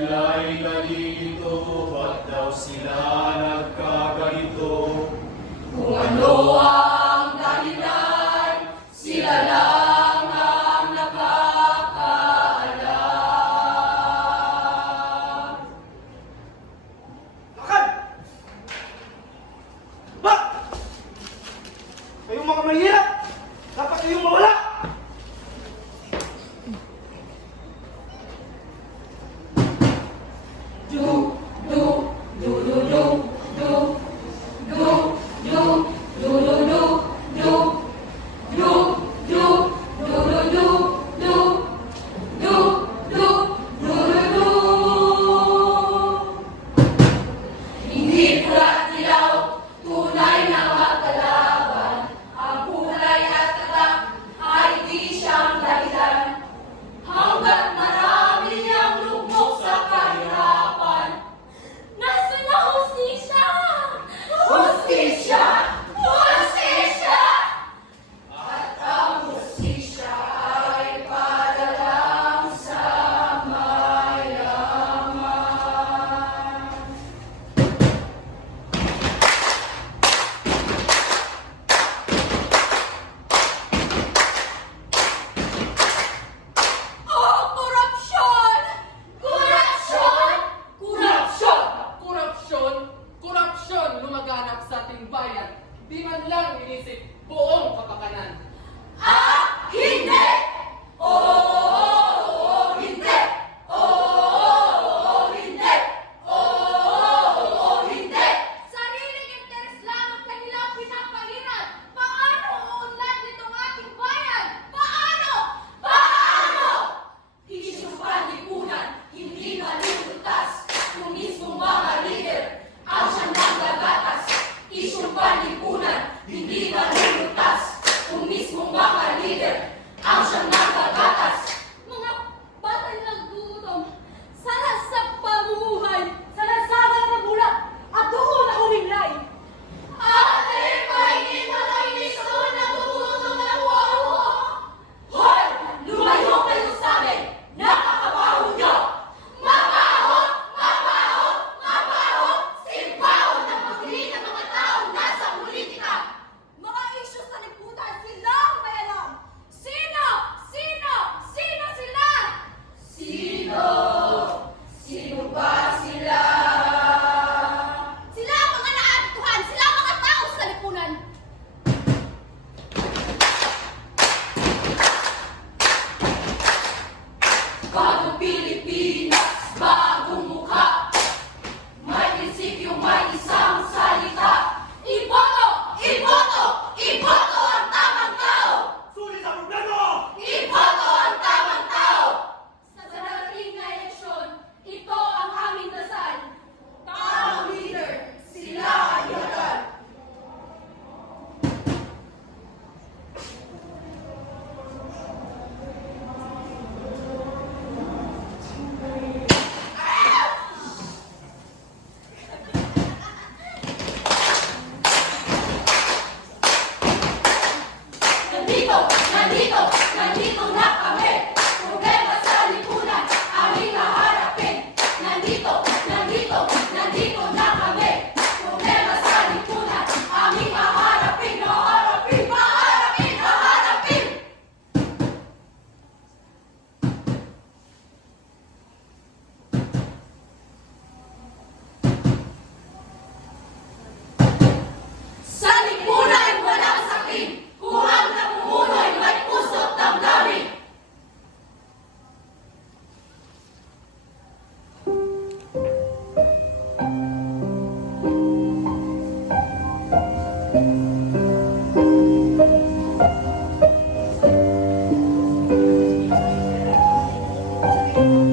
Sila'y nalilito, ba't daw sila Di man lang inisip buong kapakanan. 嗯。